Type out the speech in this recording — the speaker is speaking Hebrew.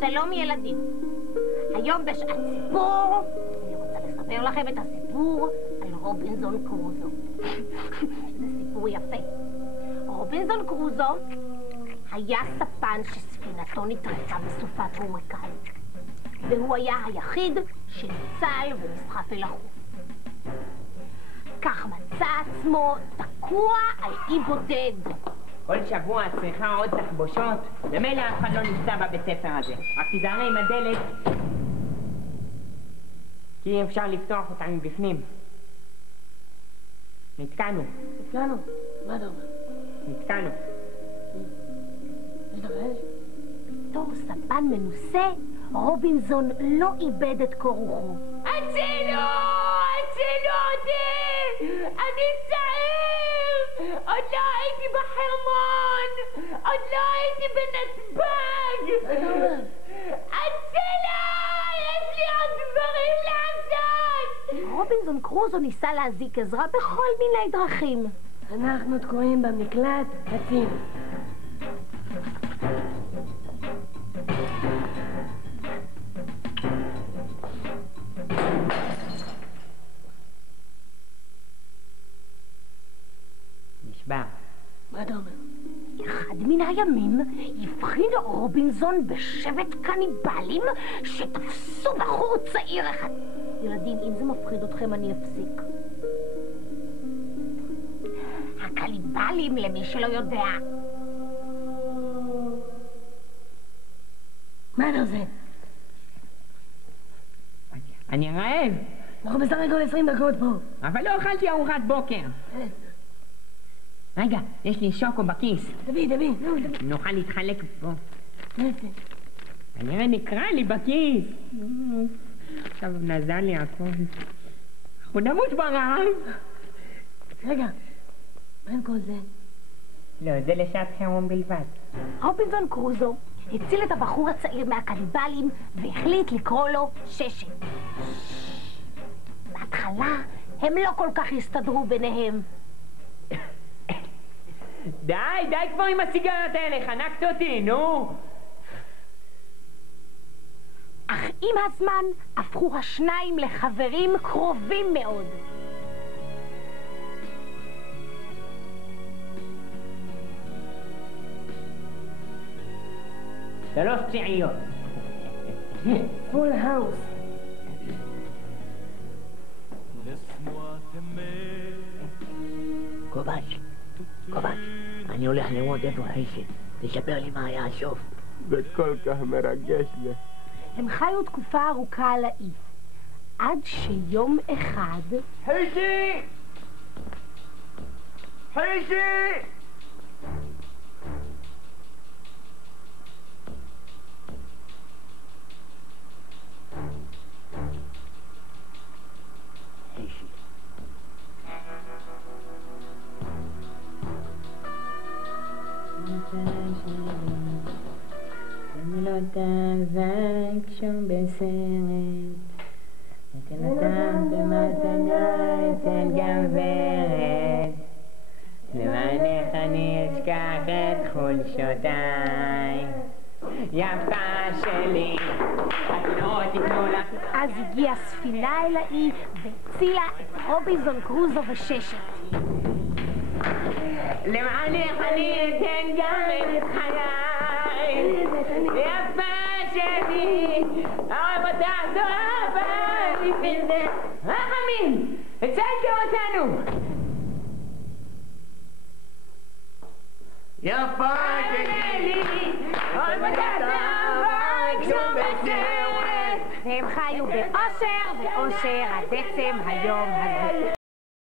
שלום ילדים, היום בשעת סיפור אני רוצה לספר לכם את הסיפור על רובינזון קרוזו. זה סיפור יפה. רובינזון קרוזו היה ספן שספינתו נטרקה בסופת הוריקן, והוא היה היחיד שניצל ונסחף אל החוף. כך מצא עצמו תקוע על אי בודד. כל שבוע את צריכה עוד תחבושות, ומילא אף אחד לא נמצא בבית ספר הזה. רק תיזהרי עם הדלת, כי אי אפשר לפתוח אותה מבפנים. נתקענו. נתקענו? מה אתה אומר? נתקענו. יש לך אש? בתור ספן מנוסה, רובינזון לא איבד את קור רוחו. הצילו! הצילו אותי! אני צעיר! עוד לא הייתי בחרמון! עוד לא הייתי בנתב"ג! הצילו! יש לי עוד דברים לעשות! רובינזון קרוזו ניסה להזיק עזרה בכל מיני דרכים. אנחנו תקועים במקלט, הצילו. נשבר. מה אתה אומר? אחד מן הימים הבחין רובינזון בשבט קניבלים שתפסו בחור צעיר אחד. ילדים, אם זה מפחיד אתכם אני אפסיק. הקניבלים, למי שלא יודע, מה אתה עושה? אני רעב. אנחנו בסך הכל 20 דקות פה. אבל לא אכלתי ארוחת בוקר. רגע, יש לי שוקו בכיס. תביא. נוכל להתחלק פה. איזה? כנראה נקרע לי בכיס. עכשיו נזל לי הכל. אנחנו נמות ברעב. רגע, מה עם כל זה? לא, זה לשעת חירום בלבד. רובינזון קרוזו הציל את הבחור הצעיר מהקניבלים והחליט לקרוא לו ששת. בהתחלה הם לא כל כך הסתדרו ביניהם. די כבר עם הסיגריות האלה, חנקת אותי, נו. אך עם הזמן הפכו השניים לחברים קרובים מאוד. שלוש צעיות. פול האוס. קובץ', אני הולך לראות איפה חשת. תספר לי מה היה הסוף. זה כל כך מרגש זה. הם חיו תקופה ארוכה על האי, עד שיום אחד... חשי! אני לא דבק שום בסרט, נתן אותם במתנה אצל גברת, למענך אני אשכח את חולשותיי, יפה שלי, את לא תיתנו לך. אז הגיעה ספינה אל האי והצילה את רובינזון קרוזו וששת. למענך אני אתן גם את חיי, יפה שלי, אוהב אותך זו אהבה, בשביל זה רחמים, הצלת אותנו. יפה שלי, אוהב אותך זו אהבה, כמו בסרט. והם חיו באושר עד עצם היום הזה.